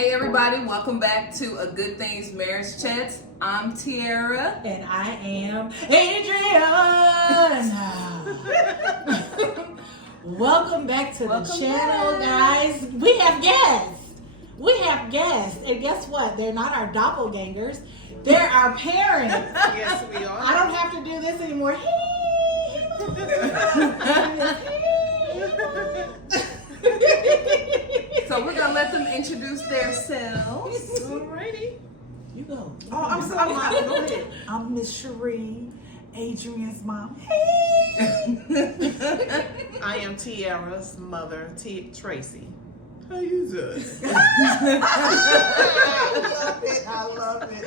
Hey everybody, welcome back to A Good Things Marriage Chats. I'm Tiara. And I am Adrian. Welcome back to the channel, guys. We have guests. And guess what? They're not our doppelgangers. They're our parents. Yes, we are. I don't have to do this anymore. So we're gonna let them introduce themselves. Alrighty. You go. Oh, I'm sorry. Go ahead. I'm Miss Cherie, Adrian's mom. I am Tiara's mother, Tracy. How you doing? I love it.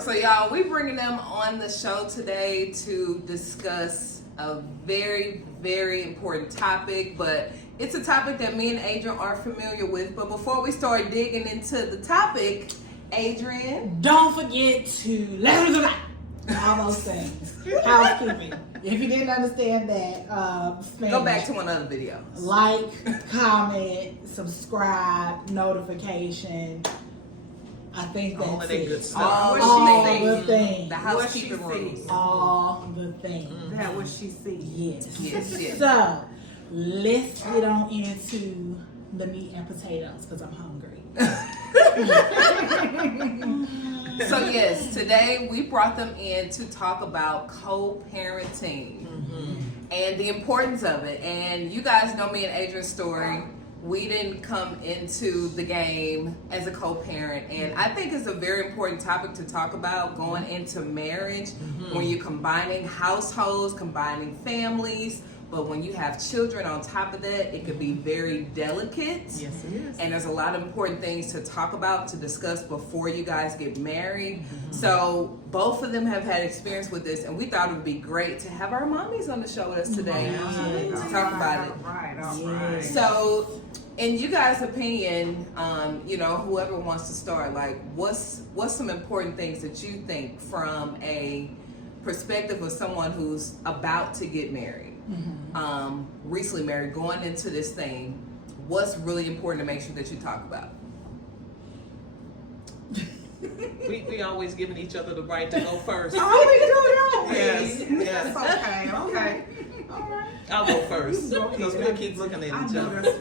So y'all, we bringing them on the show today to discuss a very, very important topic, but it's a topic that me and Adrian are familiar with. But before we start digging into the topic, Adrian, Don't forget to let it all those things. Housekeeping. If you didn't understand that, Spanish, go back to one other video. like, comment, subscribe, notification. I think that's All of that it. good stuff. All the things. The housekeeping rules. All the things. That what she sees. Yes. Yes. So, let's get on into the meat and potatoes because I'm hungry. So yes, today we brought them in to talk about co-parenting and the importance of it. And you guys know me and Adrian's story. We didn't come into the game as a co-parent, and I think it's a very important topic to talk about going into marriage when you're combining households, combining families. But when you have children on top of that, it could be very delicate. Yes, it is. And there's a lot of important things to talk about, to discuss before you guys get married. So both of them have had experience with this, and we thought it would be great to have our mommies on the show with us today to talk about it. All right. Yes. So, in you guys' opinion, whoever wants to start, like, what's some important things that you think from a perspective of someone who's about to get married? Recently married, going into this thing, what's really important to make sure that you talk about? We always giving each other the right to go first. Oh, we do, Yes, don't we? yes. Okay. All right. I'll go first because we'll keep looking at I each know other. that's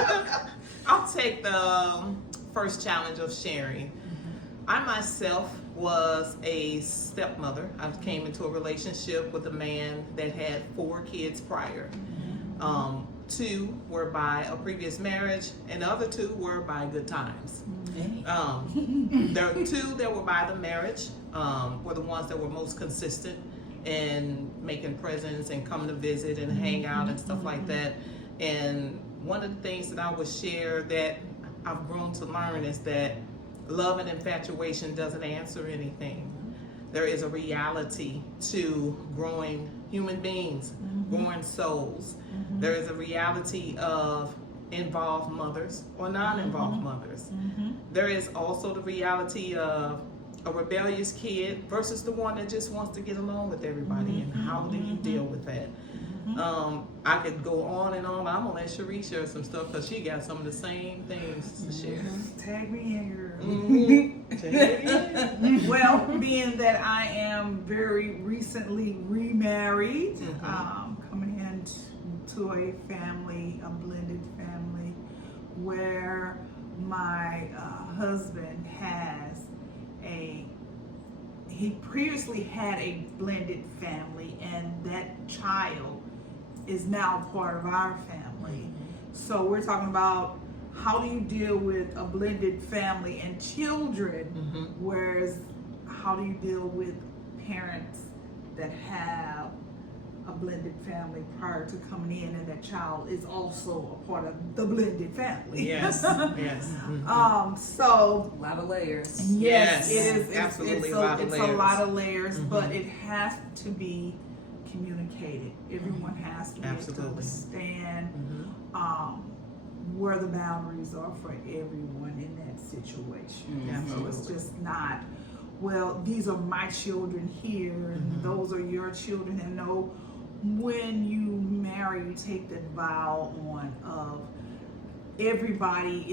right. I'll take the first challenge of sharing. I myself was a stepmother. I came into a relationship with a man that had 4 kids prior. 2 were by a previous marriage, and the other 2 were by good times. The 2 that were by the marriage were the ones that were most consistent in making presents and coming to visit and hang out and stuff like that. And one of the things that I would share that I've grown to learn is that love and infatuation doesn't answer anything. There is a reality to growing human beings, growing souls. There is a reality of involved mothers or non-involved mothers. There is also the reality of a rebellious kid versus the one that just wants to get along with everybody, and how do you deal with that? I could go on and on. I'm gonna let Cherie share some stuff because she got some of the same things to share. Tag me in, girl. Mm-hmm. Well, being that I am very recently remarried, coming into a family, a blended family, where my husband has he previously had a blended family, and that child is now part of our family. So we're talking about how do you deal with a blended family and children, whereas how do you deal with parents that have a blended family prior to coming in, and that child is also a part of the blended family. Yes, yes. So A lot of layers. Yes, it is. absolutely It's a lot of it's layers. a lot of layers, but it has to be communicated. Everyone has to be able to Absolutely. understand where the boundaries are for everyone in that situation. So it's just not, well, these are my children here, and those are your children, and no, when you marry, you take that vow on of everybody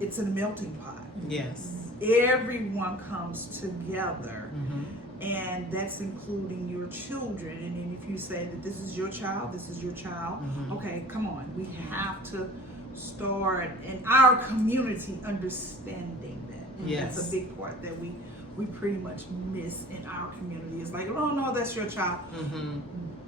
it's a melting pot. Yes. Everyone comes together. Mm-hmm. And that's including your children. And then if you say that this is your child, this is your child, okay, come on. We have to start in our community understanding that. Yes. That's a big part that we pretty much miss in our community. It's like, oh no, that's your child.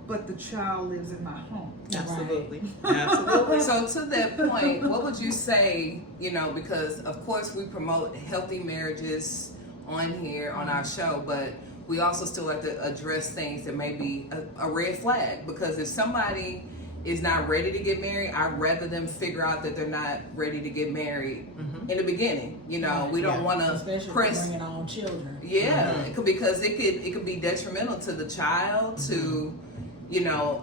But the child lives in my home. Absolutely. Absolutely. So to that point, what would you say, because of course we promote healthy marriages on here on our show, but we also still like to address things that may be a red flag, because if somebody is not ready to get married, I'd rather them figure out that they're not ready to get married in the beginning. We don't want to especially press bringing on children. Yeah, because it could be detrimental to the child, to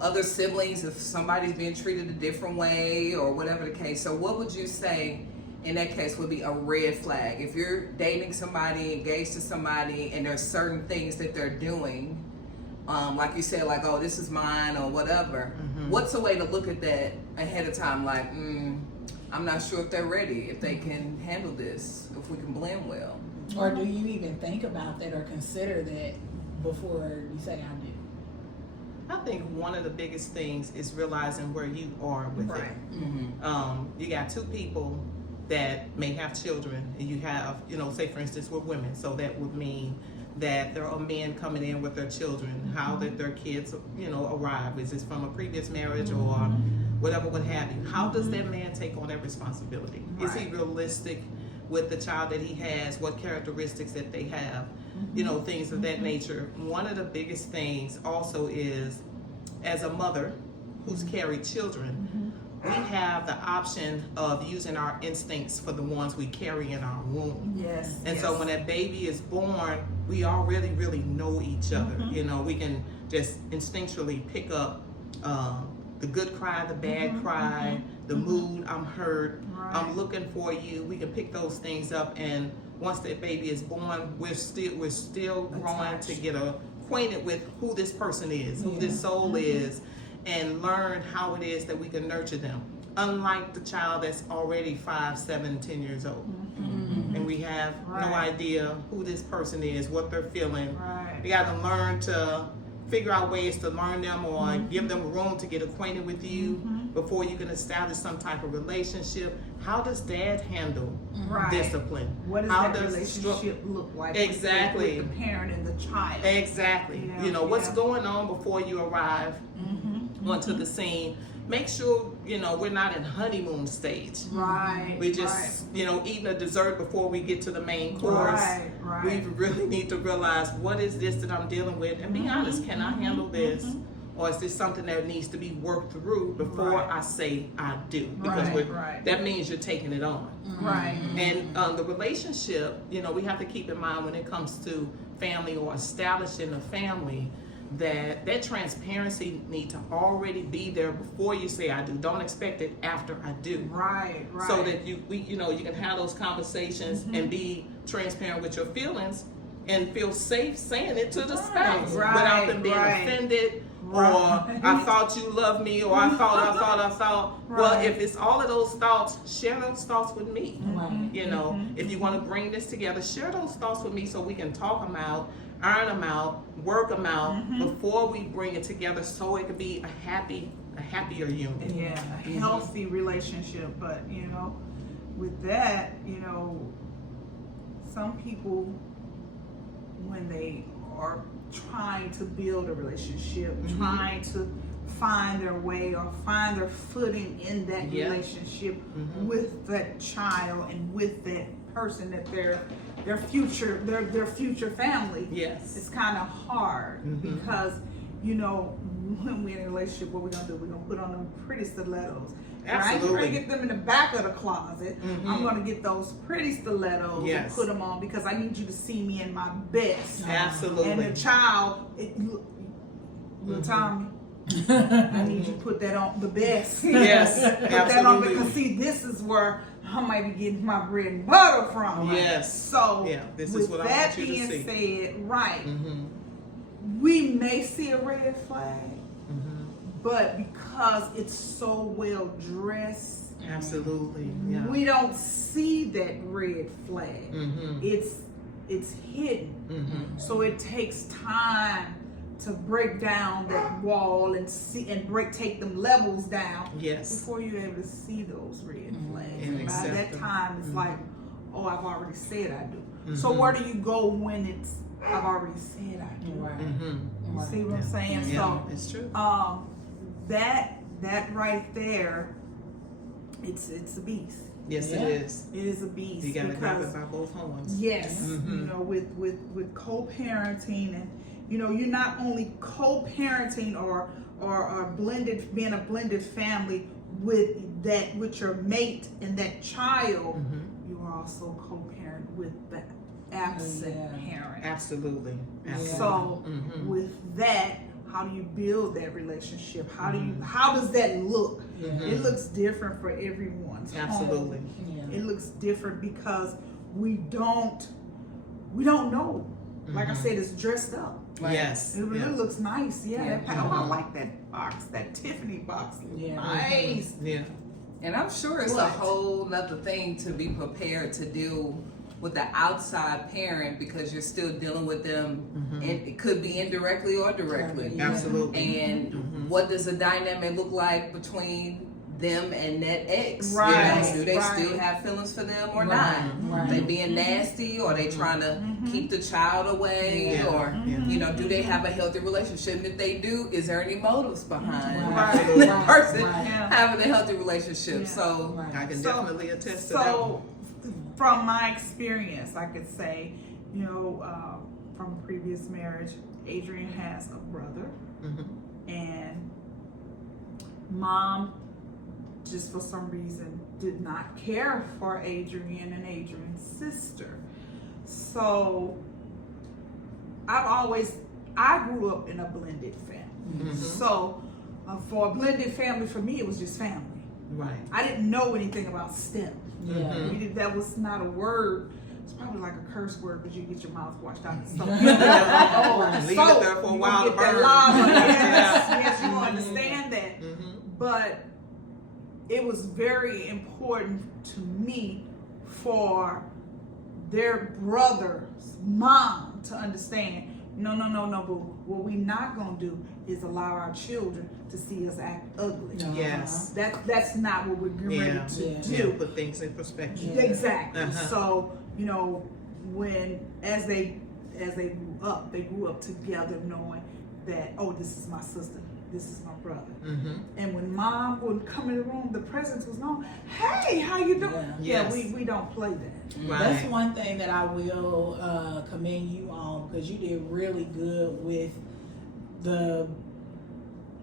other siblings if somebody's being treated a different way or whatever the case. So what would you say in that case would be a red flag? If you're dating somebody, engaged to somebody, and there's certain things that they're doing, like you said, like, oh, this is mine or whatever, what's a way to look at that ahead of time? Like, I'm not sure if they're ready, if they can handle this, if we can blend well. Or do you even think about that or consider that before you say I do? I think one of the biggest things is realizing where you are with it. You got two people that may have children, and you have, say for instance, we're women, so that would mean that there are men coming in with their children, how that their kids, arrive. Is this from a previous marriage or whatever, what have you? How does that man take on that responsibility? Is he realistic with the child that he has? What characteristics that they have? Things of that nature. One of the biggest things also is, as a mother who's carried children, we have the option of using our instincts for the ones we carry in our womb. Yes. And so when that baby is born, we already really know each other. We can just instinctually pick up the good cry, the bad cry, the mood, I'm hurt, I'm looking for you. We can pick those things up, and once that baby is born, we're still growing to get acquainted with who this person is, who this soul is, and learn how it is that we can nurture them. Unlike the child that's already 5, 7, 10 years old. And we have no idea who this person is, what they're feeling. We got to learn to figure out ways to learn them or give them room to get acquainted with you before you can establish some type of relationship. How does dad handle discipline? What does that relationship look like exactly with the parent and the child? Exactly. What's going on before you arrive onto the scene. Make sure, we're not in honeymoon stage. We just, eating a dessert before we get to the main course. We really need to realize, what is this that I'm dealing with? And be honest, can I handle this? Or is this something that needs to be worked through before I say I do? Because that means you're taking it on. And the relationship, we have to keep in mind when it comes to family or establishing a family, that transparency need to already be there before you say I do. Don't expect it after I do. So that you can have those conversations and be transparent with your feelings and feel safe saying it to the spouse without them being offended. Or I thought you loved me, or I thought. Well, if it's all of those thoughts, share those thoughts with me. If you want to bring this together, share those thoughts with me so we can talk them out, iron them out, work them out before we bring it together, so it could be a happier union. A healthy relationship. But with that, some people, when they are trying to build a relationship, trying to find their way or find their footing in that relationship with that child and with that person that their future family. It's kind of hard because when we're in a relationship, what we're gonna do? We're gonna put on them pretty stilettos. I ain't gonna get them in the back of the closet. I'm gonna get those pretty stilettos and put them on because I need you to see me in my best. And the child, little Tommy, I need you to put that on the best. Put that on because see, this is where I might be getting my bread and butter from. So this with is what that I want you to being see. said, we may see a red flag, but because it's so well dressed Absolutely. Yeah. We don't see that red flag. Mm-hmm. It's hidden. Mm-hmm. So it takes time to break down that wall and see and take them levels down Yes. before you're able to see those red flags. And And by accept that them. time, it's like, oh, I've already said I do. So Mhm. where do you go when it's I've already said I do? Right. Mm-hmm. You see what I'm saying? Yeah, So it's true. that right there, it's a beast. Yes, Yeah. it is. It is a beast. You gotta grab because it by both horns. yes, Mhm. you know, with co-parenting, and you know, you're not only co-parenting or being a blended family with your mate and that child, Mm-hmm. you are also co-parent with the absent parent. Absolutely. Absolutely. So Mhm. with that, how do you build that relationship? How does that look? Yeah. It looks different for everyone's home. Absolutely. Yeah. It looks different because we don't know. Like I Mhm. said, it's dressed up. Right. Yes. It really Yeah. looks nice. Yeah. Yeah. That, oh, I like that box. That Tiffany box. Looks Yeah. nice. Yeah. And I'm sure it's What? a whole nother thing to be prepared to deal with the outside parent because you're still dealing with them, and it could be indirectly or directly. Yeah. Absolutely. And Mhm. what does a dynamic look like between them and that ex? Right, You know, do they right. still have feelings for them or Right, not? right. They being nasty, or they trying to keep the child away, Yeah. or Yeah. you know, do they have a healthy relationship? And if they do, is there any motives behind Right. the Right. person Right. Yeah. having a healthy relationship? Yeah. So Right. I can So- definitely attest to that. So, from my experience, I could say, you know, from a previous marriage, Adrian has a brother, Mhm. and mom, just for some reason, did not care for Adrian and Adrian's sister. So, I grew up in a blended family. Mhm. So, for a blended family, for me, it was just family. Right. I didn't know anything about step. Yeah. Mhm. That was not a word. It's probably like a curse word because you get your mouth washed out. So, Yeah. Leave it there for a while to Get that burn. lava. Yes, Yeah. yes, you will understand that. Mhm. But it was very important to me for their brother's mom to understand. No, boo. What we not gonna do is allow our children to see us act ugly. No. Yes. That's not what we're getting ready Yeah. to Yeah. Yeah. do. Put things in perspective. Yeah. Exactly. Uh-huh. So, you know, as they they grew up together knowing that, oh, this is my sister, this is my brother. Mm-hmm. And when mom would come in the room, the presence was known. Hey, how you doing? Yeah. Yes. We don't play that. Right. That's one thing that I will commend you on, because you did really good with the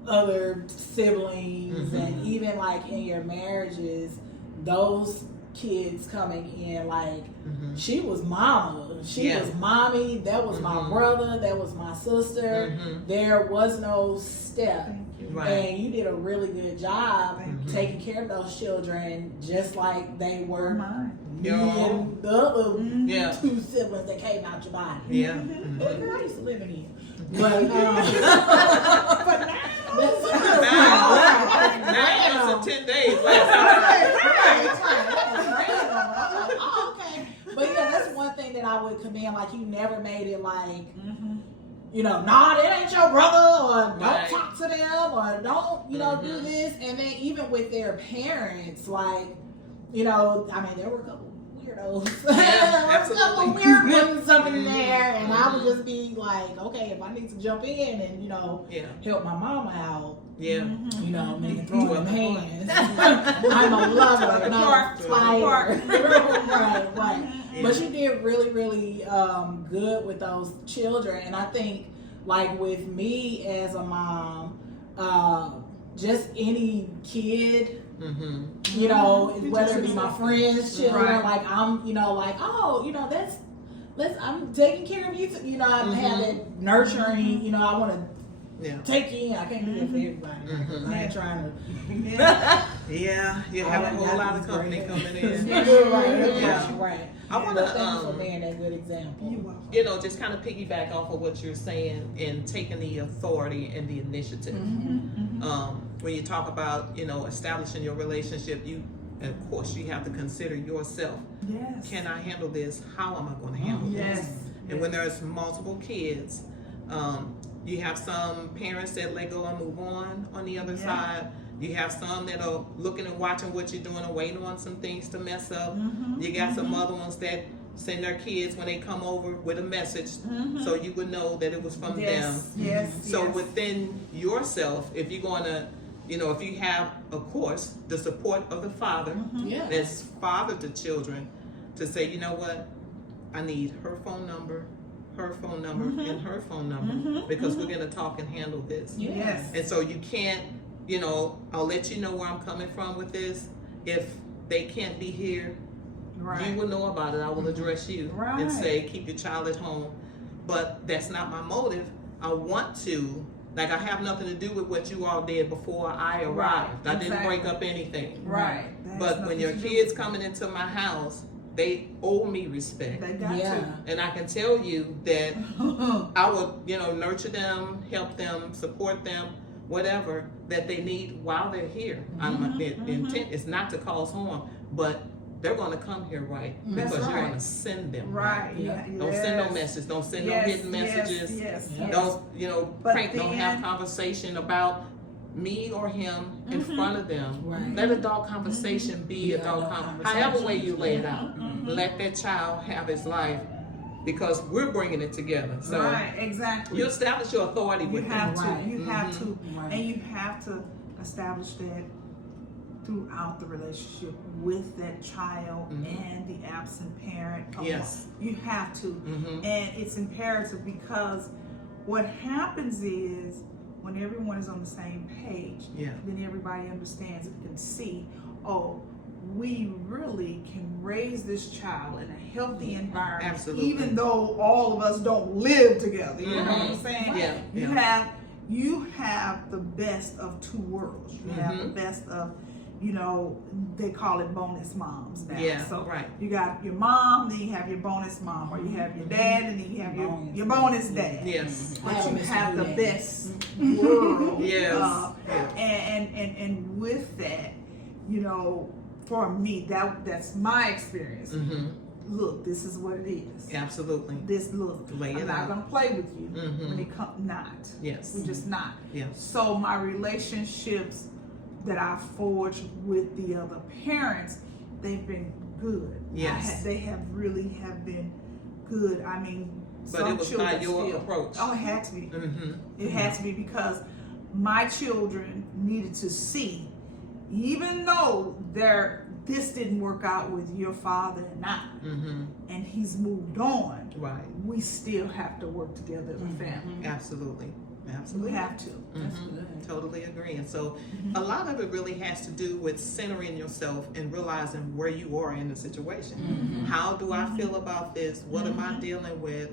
other siblings, and even like in your marriages, those kids coming in, like Mm-hmm. she was mama, she Yeah. was mommy, that was my brother, that was my sister. Mhm. There was no step. Thank you. Right. And you did a really good job Thank you. taking care of those children, just like they were Mine. you Your own. and the other Yeah. two siblings that came out your body. Yeah. Well, Mhm. I used to live in here. But, but now, Now, 9 months and 10 days last okay. But yeah, that's one thing that I would commend. Like, you never made it like, Mm-hmm. you know, nah, that ain't your brother, or don't Right. talk to them, or don't, you know, do Mhm. this. And then even with their parents, like, you know, I mean, there were a couple weirdos. Yeah, There were a couple absolutely. weird ones up in there, and I would just be like, okay, if I need to jump in and, you know, Yeah. help my mama out, Yeah. you know, maybe throw them Well, hands. I'm a lover, and I'm a Park. fighter. right. Yeah. But you did really, really good with those children. And I think, like, with me as a mom, just any kid, Mm-hmm. you know, You whether just it be my yourself. friends' children, Right. like, I'm, you know, like, oh, you know, I'm taking care of you, you know, I'm having nurturing, you know, I want to Yeah. take you in. I can't do that for everybody. Mhm. I ain't trying to. Yeah. You have a whole lot of company coming in. Yeah, right. Yeah. Right. I want But thank you to, for being that good example. You're welcome. you know, just kind of piggyback off of what you're saying and taking the authority and the initiative. Mm-hmm. When you talk about, you know, establishing your relationship, you And of course, you have to consider yourself. Yes. Can I handle this? How am I going to handle Yes. this? And when there's multiple kids, you have some parents that let go and move on the other side. You have some that are looking and watching what you're doing and waiting on some things to mess up. You got some other ones that send their kids when they come over with a message so you would know that it was from them. Yes. So within yourself, if you're going to, if you have, of course, the support of the father that's father to children, to say, you know what, I need her phone number, and her phone number, because we're going to talk and handle this. Yes. And so you can't, I'll let you know where I'm coming from with this. If they can't be here, you will know about it. I will address you and say, keep your child at home. But that's not my motive. I want to, I have nothing to do with what you all did before I arrived. I didn't break up anything. Right. But when your kids coming into my house, they owe me respect. They got to. And I can tell you that I would, nurture them, help them, support them, whatever that they need while they're here. The intent is not to cause harm, but they're going to come here because you're going to send them right. Don't send no messages. Don't send no hidden messages. Don't prank. Don't have conversation about me or him in front of them. Let adult conversation be adult conversation. However way you lay it out, let that child have his life, because we're bringing it together. So exactly. You establish your authority with You them. have to. You have to, and you have to establish that throughout the relationship with that child and the absent parent. Yes. You have to. And it's imperative, because what happens is when everyone is on the same page, then everybody understands and can see, we really can raise this child in a healthy environment. Absolutely. Even though all of us don't live together. You know what I'm saying? You have the best of two worlds. You have the best of, they call it bonus moms now. So you got your mom, then you have your bonus mom, or you have your dad, and then you have your bonus dad. Yes. But you have the best world. Yes. And with that, for me, that's my experience. Look, this is what it is. Absolutely. I'm not gonna play with you when it comes. Yes. We're just not. Yes. So my relationships that I forged with the other parents, they've been good. Yes. They have been good. I mean, but it was by your approach. Oh, it had to be. It had to be, because my children needed to see, even though this didn't work out with your father and I, and he's moved on, we still have to work together as a family. Absolutely. We have to. Totally agree. And so a lot of it really has to do with centering yourself and realizing where you are in the situation. How do I feel about this? What am I dealing with?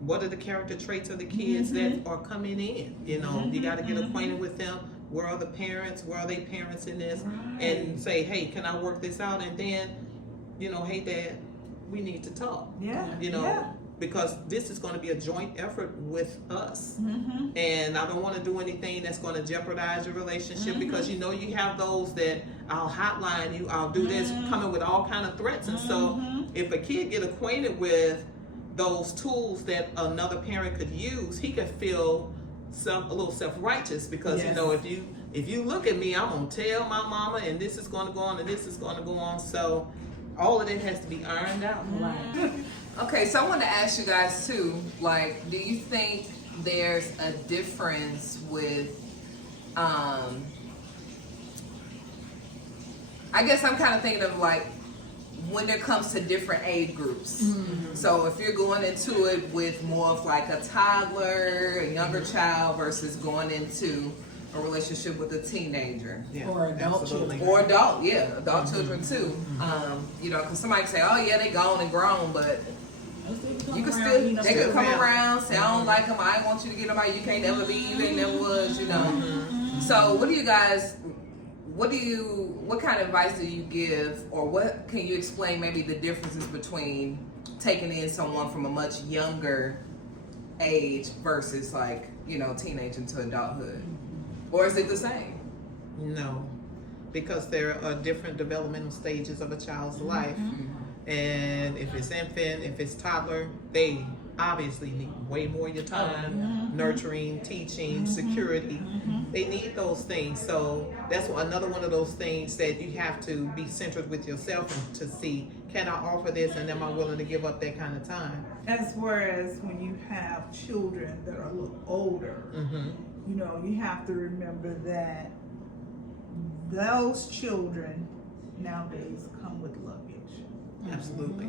What are the character traits of the kids that are coming in? You got to get acquainted with them. Where are the parents? Where are they parents in this? And say, hey, can I work this out? And then, hey, Dad, we need to talk. Because this is going to be a joint effort with us. And I don't want to do anything that's going to jeopardize your relationship, because you have those that I'll hotline you, I'll do this, coming with all kind of threats. And so if a kid get acquainted with those tools that another parent could use, he could feel a little self-righteous, because if you look at me, I'm gonna tell my mama, and this is gonna go on, and this is gonna go on. So all of it has to be ironed out. Okay, so I want to ask you guys too, do you think there's a difference with I guess I'm kind of thinking of when it comes to different age groups. So if you're going into it with more of a toddler, a younger child, versus going into a relationship with a teenager. Or adult children. Or adult children too. Because somebody can say, oh yeah, they gone and grown, but you can still, they could come around, say, I don't like them, I want you to get them out, you can't never be, you ain't never was, So what do you guys, what kind of advice do you give, or what can you explain maybe the differences between taking in someone from a much younger age versus teenage into adulthood? Or is it the same? No. because there are different developmental stages of a child's life. And if it's infant, if it's toddler, they obviously need way more of your time, nurturing, teaching, security. They need those things. So that's another one of those things that you have to be centered with yourself and to see, can I offer this, and am I willing to give up that kind of time? As whereas when you have children that are a little older, you know, you have to remember that those children nowadays come with luggage. Absolutely.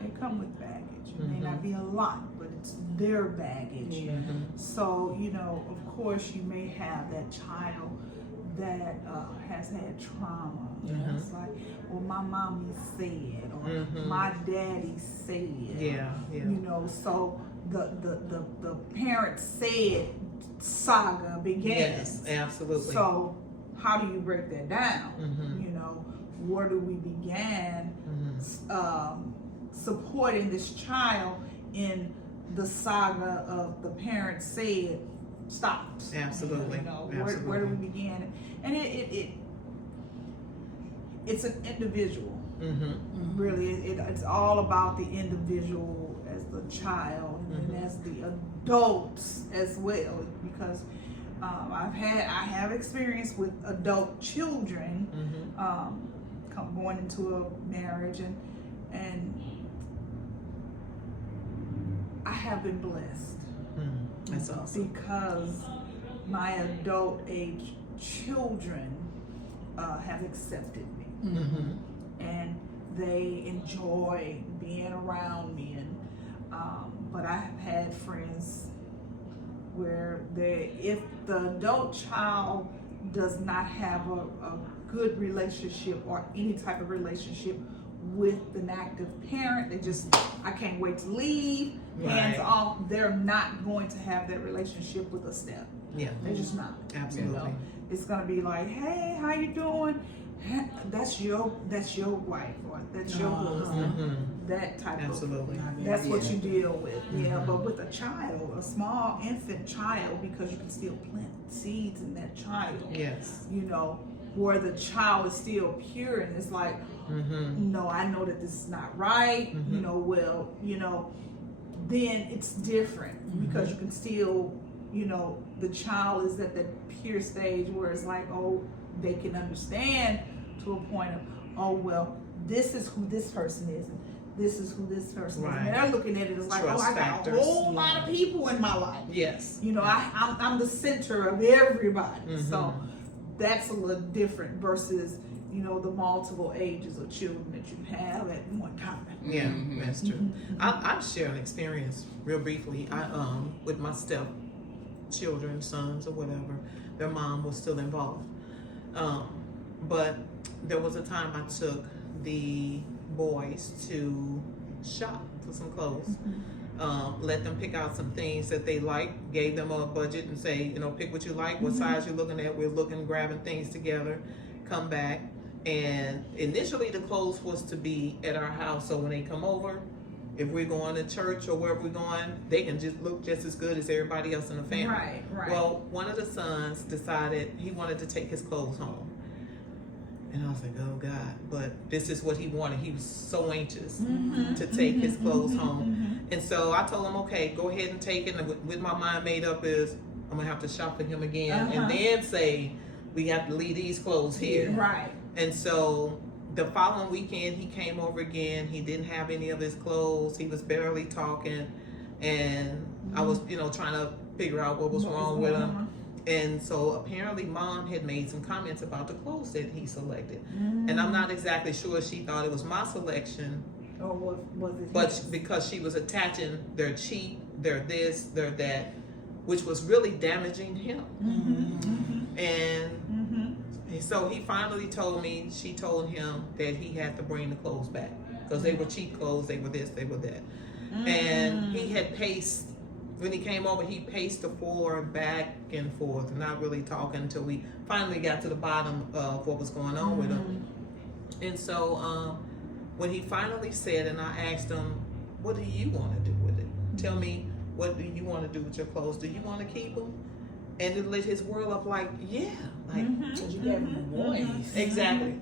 They come with baggage. It may not be a lot, but it's their baggage. So, you know, of course, you may have that child that has had trauma. It's like, well, my mommy said, or my daddy said. You know, so the parent said saga begins. Yes, absolutely. So how do you break that down? You know, where do we begin supporting this child in the saga of the parent said stops? Absolutely. You know, where do we begin? And it's an individual. Really, it's all about the individual as the child and as the adults as well, because I have experience with adult children going into a marriage, and I have been blessed. That's awesome. Because my adult age children have accepted me, and they enjoy being around me. And but I have had friends where if the adult child does not have a good relationship or any type of relationship with an active parent, they just, I can't wait to leave, hands off. They're not going to have that relationship with a step. They're just not. Absolutely. You know? It's gonna be like, hey, how you doing? That's your wife, or that's your husband. That type Absolutely. of, that's what you deal with. But with a child, a small infant child, because you can still plant seeds in that child. You know, where the child is still pure, and it's like, no, I know that this is not right. You know, well, you know, then it's different because you can still, you know, the child is at that pure stage where it's like, oh, they can understand to a point of, oh, well, this is who this person is, and this is who this person is. And they're looking at it as like, Trust oh, I got a whole lot of people in my life. You know, I'm the center of everybody. So that's a little different versus, you know, the multiple ages of children that you have at one time. That's true. I'll share an experience real briefly. With my step children, sons or whatever, their mom was still involved. But there was a time I took the boys to shop for some clothes. Let them pick out some things that they like, gave them a budget and say, you know, pick what you like, what size you're looking at. We're looking, grabbing things together, come back. And initially the clothes was to be at our house, so when they come over, if we're going to church or wherever we're going, they can just look just as good as everybody else in the family. Well, one of the sons decided he wanted to take his clothes home. And I was like, oh God, but this is what he wanted. He was so anxious to take his clothes home. And so I told him, okay, go ahead and take it. And with my mind made up is, I'm gonna have to shop for him again and then say, we have to leave these clothes here. And so the following weekend, he came over again. He didn't have any of his clothes. He was barely talking. And I was, you know, trying to figure out what was wrong with him. And so apparently mom had made some comments about the clothes that he selected. And I'm not exactly sure she thought it was my selection. Or was it but his? Because she was attaching their cheap, their this, their that, which was really damaging him. And so he finally told me, she told him that he had to bring the clothes back because they were cheap clothes, they were this, they were that. And he had paced, when he came over, he paced the floor back and forth, not really talking until we finally got to the bottom of what was going on with him. And so when he finally said, and I asked him, what do you want to do with it? Tell me, what do you want to do with your clothes? Do you want to keep them? and it lit his world up like, yeah, like Because you gave him a voice. exactly.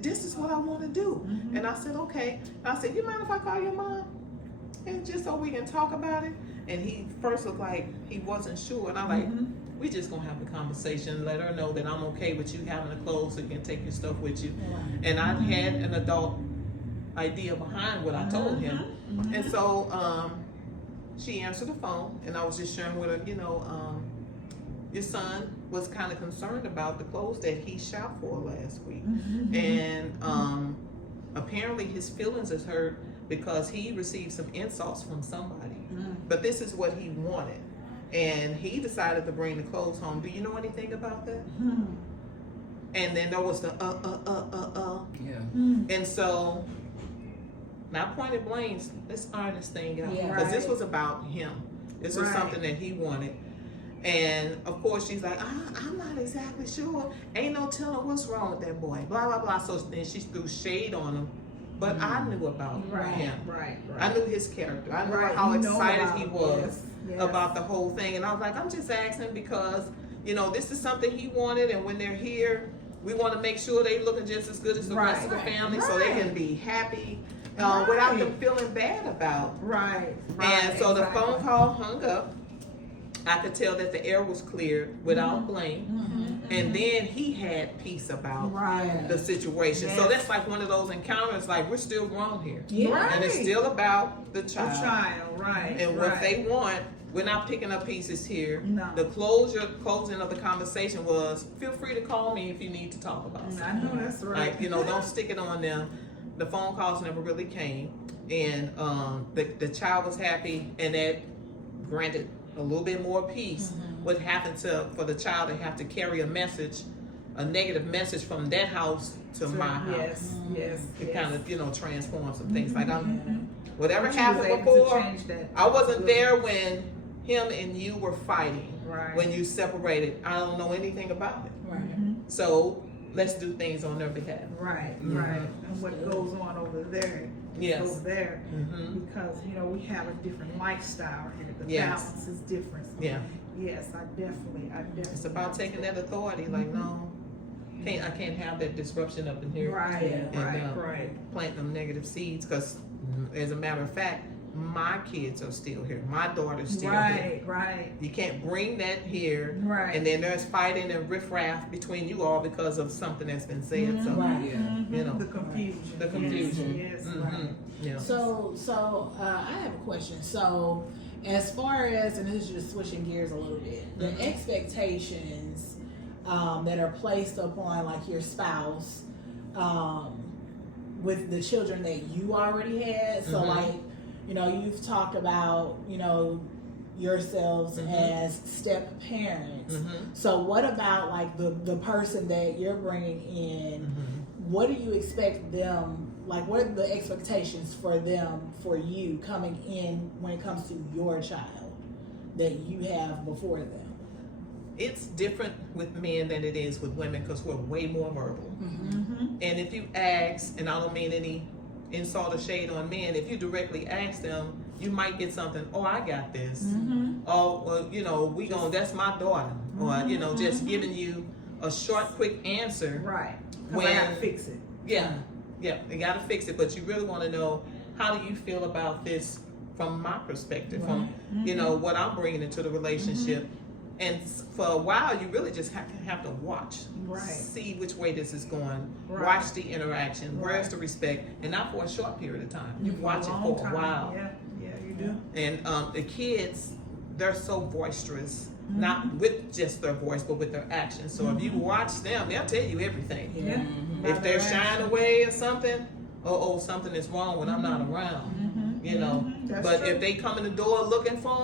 This is what I want to do. And I said, okay. I said, you mind if I call your mom? And just so we can talk about it. And he first looked like he wasn't sure. And I'm like, we just gonna have the conversation, let her know that I'm okay with you having the clothes so you can take your stuff with you. And I had an adult idea behind what I told him. And so she answered the phone, and I was just sharing with her, you know, your son was kind of concerned about the clothes that he shopped for last week. And apparently his feelings is hurt because he received some insults from somebody. But this is what he wanted. And he decided to bring the clothes home. Do you know anything about that? And then there was the Yeah. And so, not pointed blames, let's iron this thing out. Yeah. Because this was about him. This was Right. something that he wanted. And of course she's like, I'm not exactly sure. Ain't no telling what's wrong with that boy. Blah, blah, blah. So then she threw shade on him. But I knew about him. Right. I knew his character. I knew Right. how You know excited about he it. was Yes. about the whole thing. And I was like, I'm just asking because, you know, this is something he wanted. And when they're here, we want to make sure they looking just as good as the rest of the family so they can be happy without them feeling bad about. Right. And so the phone call hung up. I could tell that the air was cleared without blame. And then he had peace about the situation. So that's like one of those encounters, like we're still grown here. Yeah. And it's still about the child. Right. And what they want, we're not picking up pieces here. No. The closing of the conversation was, feel free to call me if you need to talk about something. I know that's right. Like, you know, don't stick it on them. The phone calls never really came. And the child was happy, and that granted a little bit more peace. What happened for the child to have to carry a negative message from that house to my house. Yes. It kind of, you know, transforms some things. Like whatever But you was happened able to before, change that. I wasn't there when him and you were fighting. Right. When you separated, I don't know anything about it. Right. So let's do things on their behalf. Right. Mhm. And what goes on over there Yes. goes there. Mhm. Because, you know, we have a different lifestyle here. The Yes. balance is different. So, Yeah. yes, I definitely. It's about taking that authority. Like, no, I can't have that disruption up in here. Right. And, Right. Plant them negative seeds, because as a matter of fact, my kids are still here. My daughter's still here. Right. You can't bring that here, Right. and then there's fighting and riffraff between you all because of something that's been said. So, Right. Yeah. you know, The confusion. the confusion. Yes. Mhm. Yeah. So I have a question. So as far as, and this is just switching gears a little bit, the expectations that are placed upon like your spouse with the children that you already had. So like, you know, you've talked about, you know, yourselves as step parents. So what about like the person that you're bringing in? What do you expect them, like what are the expectations for them, for you coming in when it comes to your child that you have before them? It's different with men than it is with women because we're way more verbal. And if you ask, and I don't mean any insult or shade on men, if you directly ask them, you might get something, oh, I got this. Oh, well, you know, that's my daughter. Or, you know, just giving you a short, quick answer. Right. When I gotta fix it. Yeah, you gotta fix it, but you really wanna know, how do you feel about this from my perspective, from, you know, what I'm bringing into the relationship. And for a while, you really just have to watch, see which way this is going, watch the interaction, where's the respect, and not for a short period of time. You watch it for a while. Yeah, you do. And the kids, they're so boisterous, not with just their voice, but with their actions. So if you watch them, they'll tell you everything. Yeah. If they're shying away or something, something is wrong when I'm not around, you know. That's But true. if they come in the door looking for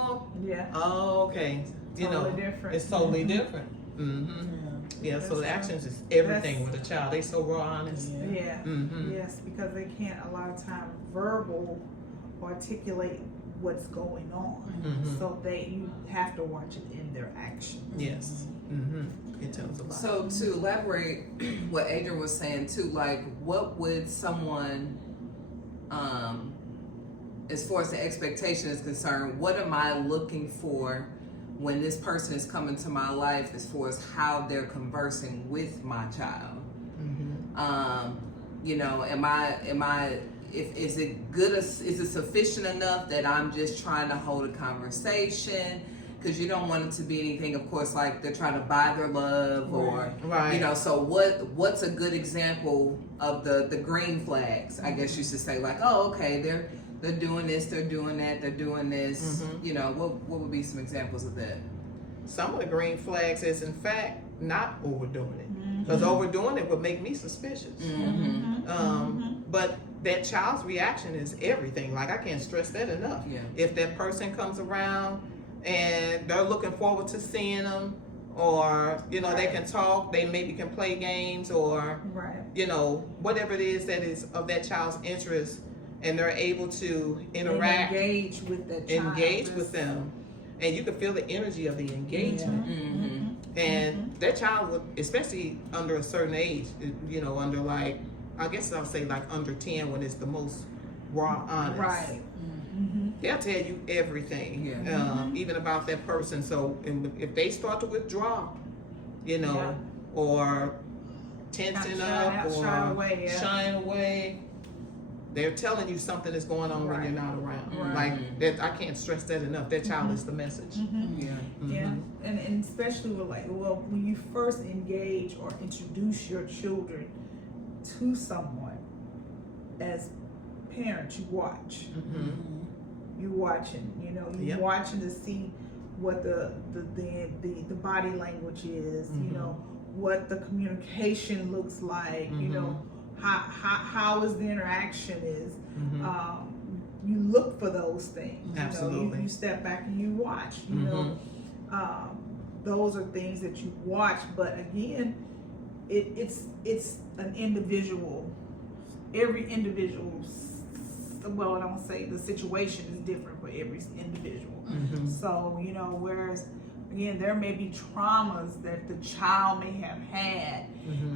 them, okay, you know, Totally different. it's totally different. Yeah, so That's the true. actions is everything with a child. They so raw honest. Yeah. Yes, because they can't a lot of time verbal articulate what's going on. So you have to watch it in their actions. Yes. It tells a lot. So to elaborate what Adrian was saying too, like what would someone, as far as the expectation is concerned, what am I looking for when this person is coming to my life as far as how they're conversing with my child. You know, is it good? Is it sufficient enough that I'm just trying to hold a conversation? Because you don't want it to be anything, of course, like they're trying to buy their love or, you know, so what's a good example of the green flags? I guess you should say, like, oh, okay, they're doing this, they're doing that, they're doing this. You know, what would be some examples of that? Some of the green flags is, in fact, not overdoing it. Because overdoing it would make me suspicious. But that child's reaction is everything. Like, I can't stress that enough. Yeah. If that person comes around and they're looking forward to seeing them, or, you know, they can talk, they maybe can play games, or, you know, whatever it is that is of that child's interest, and they're able to interact, and engage with that child. engage with them, and you can feel the energy of the engagement. And that child would, especially under a certain age, you know, under, like, I guess I'll say like under 10, when it's the most raw, honest. They'll tell you everything, even about that person. So if they start to withdraw, you know, or tensing up, or shying away, they're telling you something is going on when you're not around. Like that, I can't stress that enough. That child is the message. And especially with, like, well, when you first engage or introduce your children to someone, as parents, you watch. You watching, you know, you watching to see what the body language is, you know, what the communication looks like, you know, how is the interaction is. You look for those things. Absolutely. You know, you step back and you watch. You know, those are things that you watch. But again, it's an individual. Every individual. Well, I don't say the situation is different for every individual. So, you know, whereas, again, there may be traumas that the child may have had,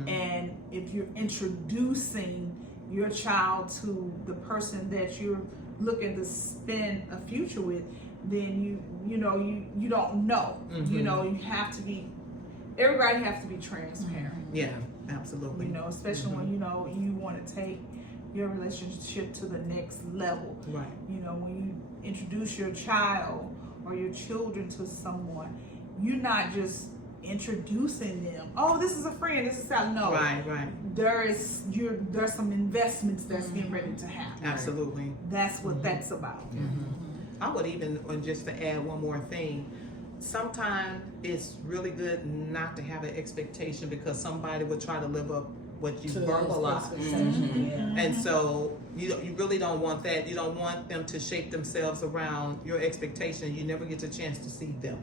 and if you're introducing your child to the person that you're looking to spend a future with, then you don't know. You know, you have to be. Everybody has to be transparent. Yeah, absolutely. You know, especially when, you know, you want to take your relationship to the next level. Right. You know, when you introduce your child or your children to someone, you're not just introducing them. Oh, this is a friend. This is how. No. Right. There's some investments that's getting ready to happen. Absolutely. That's what that's about. I would even, just to add one more thing, sometimes it's really good not to have an expectation, because somebody will try to live up what you verbalize. And so you really don't want that. You don't want them to shape themselves around your expectation. You never get a chance to see them.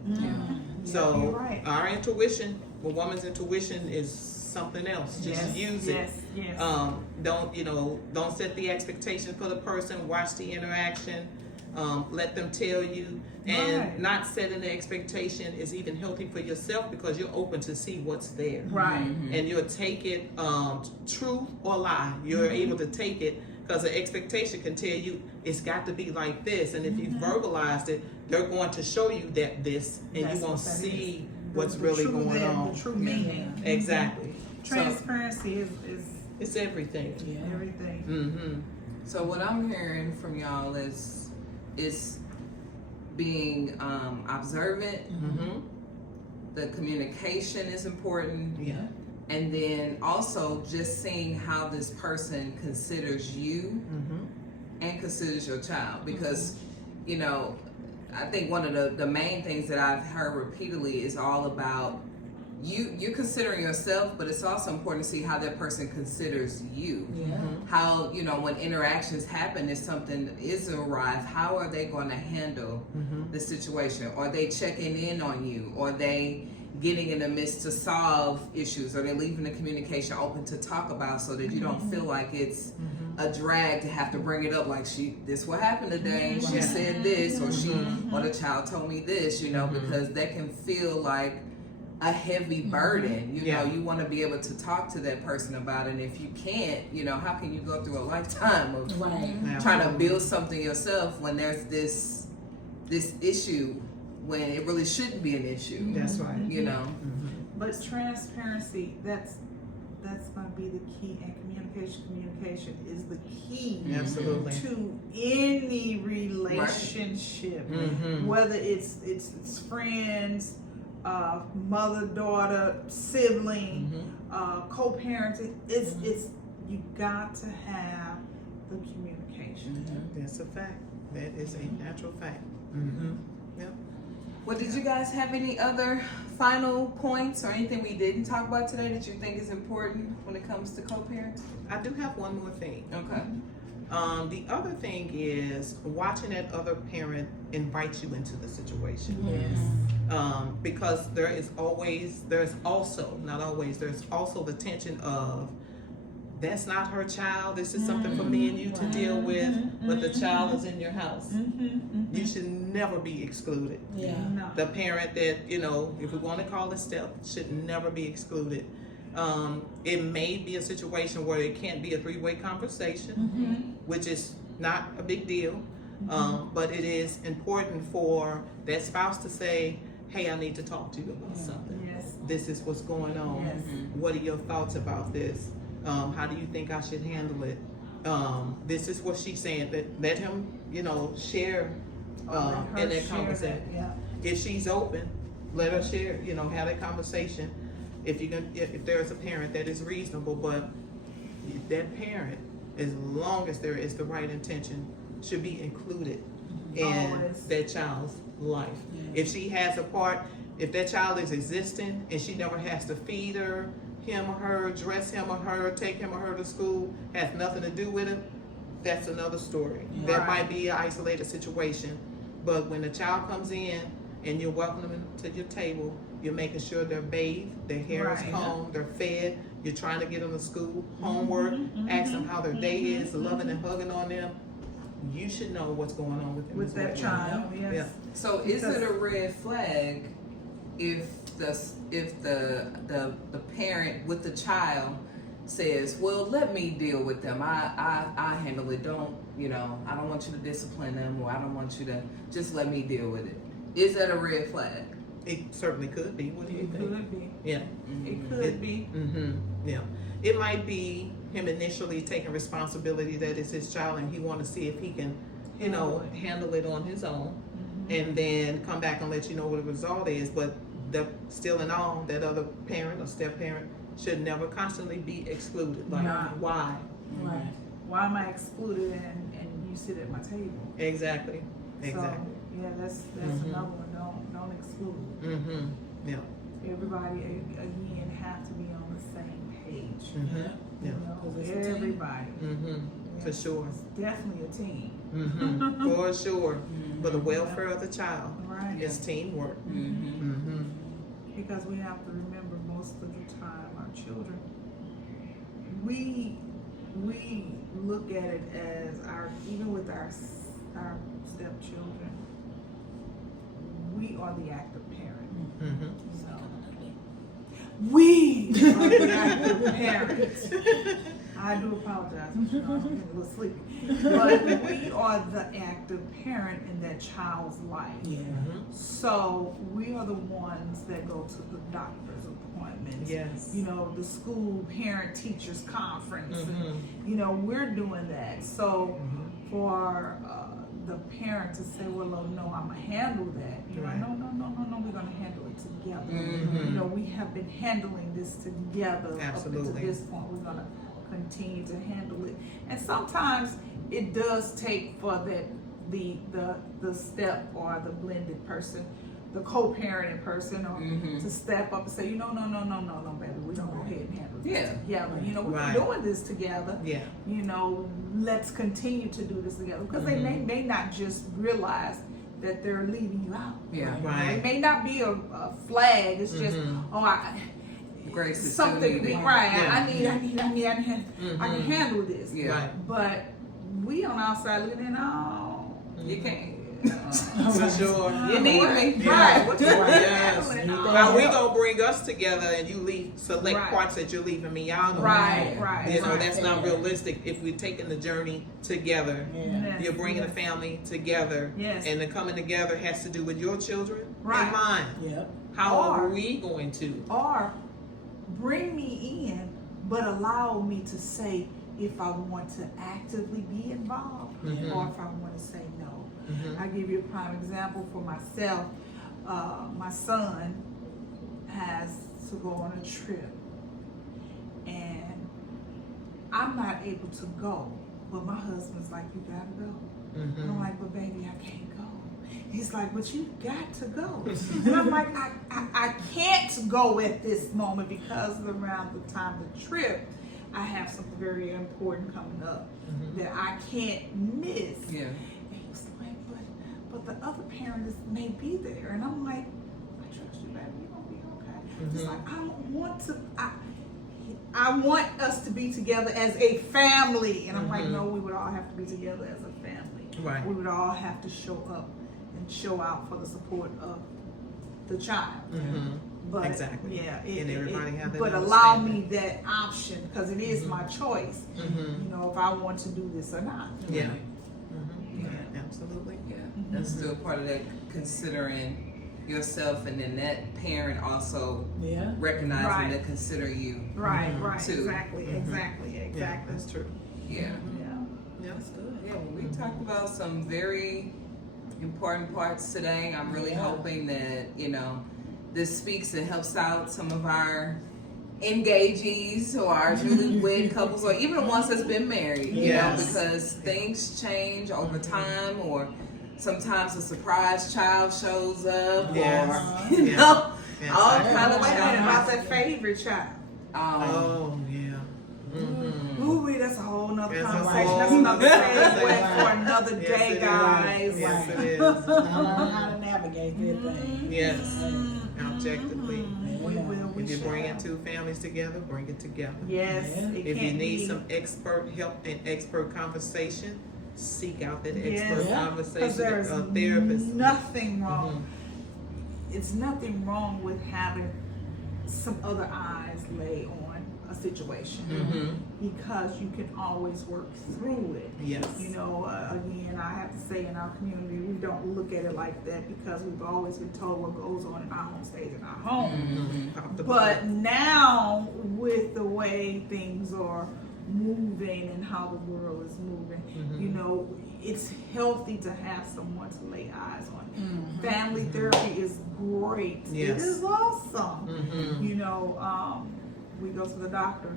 So our intuition, a woman's intuition, is something else. Just use it. Don't set the expectation for the person. Watch the interaction. Let them tell you, and not setting the expectation is even healthy for yourself, because you're open to see what's there. And you'll take it, truth or lie. You're able to take it, because the expectation can tell you it's got to be like this, and if you verbalized it, they're going to show you that this, and you won't see what's really going on. The true meaning. Exactly. Transparency is it's everything. everything. So what I'm hearing from y'all is being observant. The communication is important. And then also just seeing how this person considers you and considers your child. Because, you know, I think one of the main things that I've heard repeatedly is all about you considering yourself, but it's also important to see how that person considers you. How, you know, when interactions happen, if something is arrived, how are they going to handle the situation? Are they checking in on you? Are they getting in the midst to solve issues? Are they leaving the communication open to talk about, so that you don't feel like it's a drag to have to bring it up, like this what happened today, she said this, or the child told me this, you know, because that can feel like a heavy burden. You know, you want to be able to talk to that person about it. And if you can't, you know, how can you go through a lifetime of trying to build something yourself when there's this issue when it really shouldn't be an issue. That's right. You know. But transparency, that's going to be the key, and communication is the key Absolutely. to any relationship, whether it's friends, mother, daughter, sibling, co-parenting. It's you got to have the communication. That's a fact. That is a natural fact. Yep. Well, did you guys have any other final points or anything we didn't talk about today that you think is important when it comes to co-parenting? I do have one more thing. Okay. The other thing is watching that other parent invite you into the situation. Because there's also the tension of, that's not her child, this is something for me and you to deal with, but the child is in your house. You should never be excluded. No. The parent that, if we want to call it step, should never be excluded. It may be a situation where it can't be a three-way conversation, which is not a big deal, but it is important for that spouse to say, hey, I need to talk to you about something. Yes. This is what's going on. Yes. What are your thoughts about this? How do you think I should handle it? This is what she's saying. Let him, share in that conversation. If she's open, let her share. Have that conversation. If there's a parent that is reasonable, but that parent, as long as there is the right intention, should be included in that child's life. If she has a part, if that child is existing and she never has to feed him or her, dress him or her, take him or her to school, has nothing to do with him, that's another story. That might be an isolated situation. But when the child comes in and you're welcoming them to your table, you're making sure they're bathed, their hair is combed, they're fed, you're trying to get them to school, homework, ask them how their day is, loving and hugging on them. You should know what's going on with them. With that child, yes. Yeah. So is it a red flag if the parent with the child says, well, let me deal with them, I handle it, don't, I don't want you to discipline them, or I don't want you to, just let me deal with it. Is that a red flag? It certainly could be. What do you think? It could be. Yeah. It could be. Yeah. It might be him initially taking responsibility that it's his child, and he want to see if he can, handle it on his own, and then come back and let you know what the result is. But still in all, that other parent or step parent should never constantly be excluded. Like, why? Right. Why am I excluded and you sit at my table? Exactly. So, yeah, that's another one. Don't exclude. Yeah. Everybody again have to be on the same page. Yeah. Everybody. For sure. It's definitely a team. For sure. For the welfare of the child. Right. It's teamwork. Because we have to remember, most of the time our children, we look at it as even with our stepchildren, we are the active parent. So we are the active parents. I do apologize. I'm getting a little sleepy. But we are the active parent in that child's life. So we are the ones that go to the doctor's appointments. Yes. The school parent teachers conference. And, we're doing that. So for the parent to say, well, no, I'm going to handle that. No, we're going to handle it together. We have been handling this together. Absolutely. Up to this point, we're going to continue to handle it. And sometimes it does take for the step or the blended person, the co-parenting person, or to step up and say, no, baby, we're gonna go ahead and handle this together. We're doing this together. Yeah. Let's continue to do this together, because they may not just realize that they're leaving you out. Yeah. Right. It may not be a flag. It's just Grace is something still right. Yeah. I can handle this. Yeah. Right. But we on our side looking at, You can't. For sure. You need me. Yeah. What you Yes. handling? Now we gonna bring us together and you leave select Right. parts that you're leaving me out of. Right, right. You know, right. that's not realistic. If we're taking the journey together, Yeah. Yes, you're bringing yes. the family together. Yes. And the coming together has to do with your children Right. and mine. Yep. How are Or- we going to? Or bring me in, but allow me to say if I want to actively be involved Mhm. or if I want to say no. Mhm. I give you a prime example for myself. My son has to go on a trip, and I'm not able to go. But my husband's like, "You gotta go." And I'm Mhm. like, "But baby, I can't go." He's like, "But you got to go." And I'm like, I can't go at this moment because around the time of the trip, I have something very important coming up Mhm. that I can't miss. Yeah. And he was like, but the other parent may be there. And I'm like, I trust you, baby. You're going to be okay. He's Mhm. like, I don't want to. I want us to be together as a family. And I'm like, Mhm. no, we would all have to be together as a family. Right. We would all have to show up and show out for the support of the child. Mhm. But Exactly. yeah, And everybody have that but allow understanding. me that option because it is my choice. Mhm. You know, if I want to do this or not. Yeah. Right. Mhm. Yeah. Absolutely. Yeah, that's still part of that, considering yourself, and then that parent also Yeah. recognizing Right. to consider you. Right, Mhm. right, Too. exactly, Mhm. exactly, Yeah, exactly. that's true. Yeah. Yeah. Yeah, that's good. Yeah, well, we talked about some very important parts today. I'm really Yeah. hoping that, this speaks and helps out some of our engagees or our newly wed couples or even the ones that's been married, Yes. because things change over time, or sometimes a surprise child shows up, Yes. or, Yeah. all Yes. kind of Wait a minute about challenges. that favorite child. Oh, yeah. Mhm. Ooh, that's a whole nother It's a conversation. whole That's another nother day conversation. for another Yes, day, it is. guys. Yes, it is. Learn how to navigate that thing. Yes. Objectively. We will. We If you're shall. bringing two families together, bring it together. Yes, Yeah. it If you can't need be. some expert help and expert conversation, seek out that Yes. expert Yeah. conversation, Because there is therapist. nothing wrong. Mm-hmm. It's nothing wrong with having some other eyes lay on a situation Mhm. because you can always work through it. Yes. You know, again, I have to say in our community, we don't look at it like that because we've always been told what goes on in our home stays in our home. Mhm. Pop the But now, with the way things are moving and how the world is moving, Mhm. you know, it's healthy to have someone to lay eyes on. Mhm. Family therapy is great. Yes. It is awesome. Mhm. You know, we go to the doctor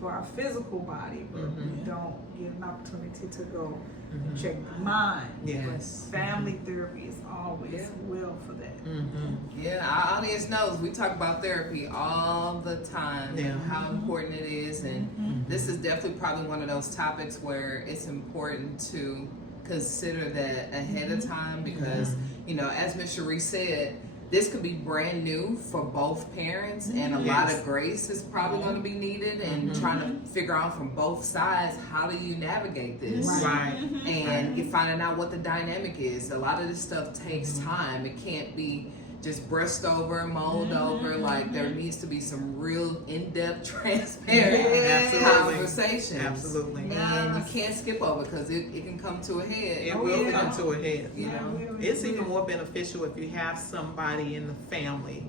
for our physical body, but Mhm. we don't get an opportunity to go and Mhm. check the mind. Yes. Family therapy is always Yeah. well for that. Mhm. Yeah, our audience knows we talk about therapy all the time Yeah. and how important it is, and Mhm. this is definitely probably one of those topics where it's important to consider that ahead of time because, as Ms. Cherie said, this could be brand new for both parents, and a lot Yes. of grace is probably going to be needed, and trying to figure out from both sides, how do you navigate this? Right. And you're finding out what the dynamic is. A lot of this stuff takes time. It can't be just brushed over, mulled over. Like, there needs to be some real in-depth, transparent Absolutely. conversations. Absolutely. And you can't skip over because it can come to a head. It Oh, will yeah. come to a head. You know, It's even more beneficial if you have somebody in the family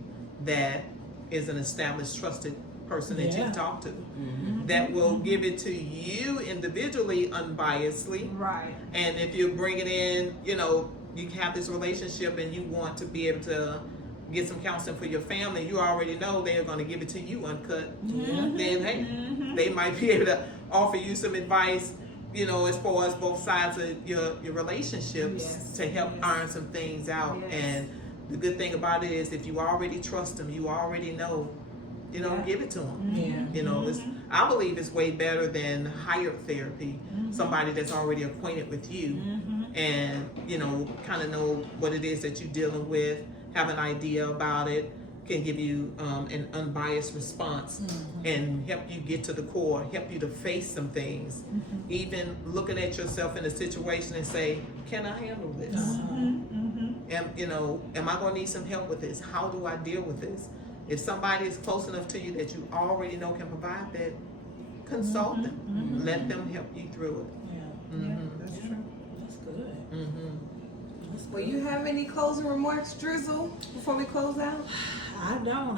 that is an established, trusted person that you Yeah. talk to Mhm. that will give it to you individually, unbiasedly. Right. And if you're bringing in, you have this relationship and you want to be able to get some counseling for your family, you already know they're going to give it to you uncut. Yeah. Then, hey, they might be able to offer you some advice, as far as both sides of your relationships Yes. to help Yes. iron some things out. Yes. And the good thing about it is if you already trust them, you already know, Yeah. give it to them. Yeah. I believe it's way better than hired therapy. Somebody that's already acquainted with you and, kind of know what it is that you're dealing with, have an idea about it, can give you an unbiased response and help you get to the core, help you to face some things, even looking at yourself in a situation and say, can I handle this? Am I going to need some help with this? How do I deal with this? If somebody is close enough to you that you already know can provide that, consult them. Let them help you through it. Yeah, that's true. That's good. Well, you have any closing remarks, Drizzle, before we close out? I don't.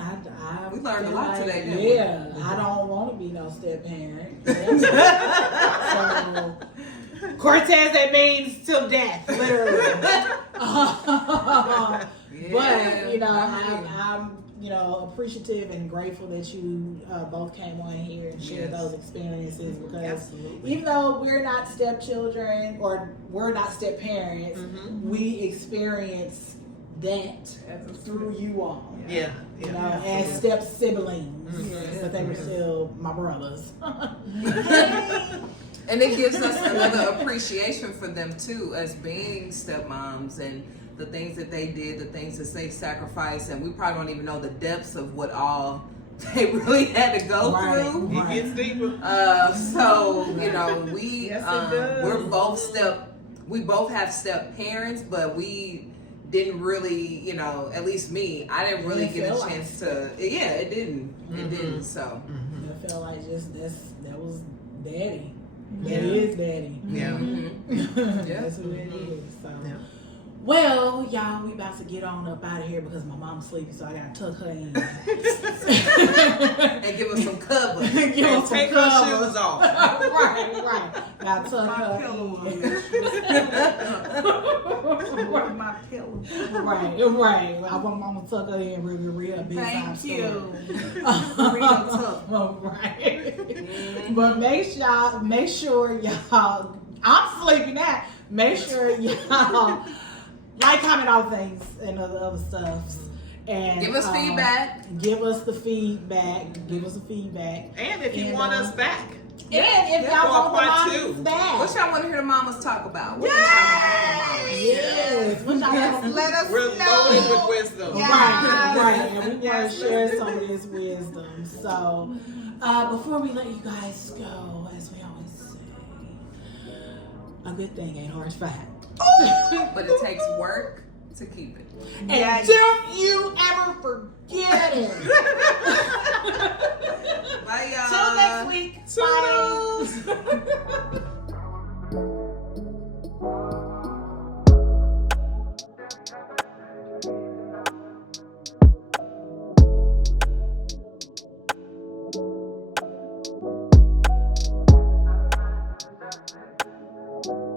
We learned a feel lot today, didn't we? Yeah, I don't want to be no step parent. So, Cortez, that means till death, literally. But I'm appreciative and grateful that you both came on here and shared those experiences, because even though we're not stepchildren or we're not step parents, we experience that through you all. As step siblings, but they were still my brothers. And it gives us another appreciation for them too, as being stepmoms, and the things that they did, the things that they sacrificed, and we probably don't even know the depths of what all they really had to go through. It gets deeper. We both have step parents, but we didn't really, at least me, I didn't really get a chance to. Yeah, it didn't. It didn't. So I felt like that was daddy. That is daddy. Yeah. That's who it is. So. Yeah. Well, y'all, we about to get on up out of here because my mom's sleeping, so I gotta tuck her in and give her some cover. Take her shoes off. right. Gotta tuck her in. My pillow. Right. I want mama to tuck her in real big. Thank you. Right. But make sure y'all. I'm sleeping now. Make sure y'all. Like, comment on things and other stuff. And give us feedback. Give us the feedback. And if you want us back. And if y'all want the mamas back. What y'all want to hear the mamas talk about? Yes. What y'all want to let us We're know. loaded with wisdom. Right. And we want to share some of this wisdom. So, before we let you guys go, as we always say, a good thing ain't hard to find. But it takes work to keep it. And don't you ever forget it. Bye, y'all. Till next week. Bye.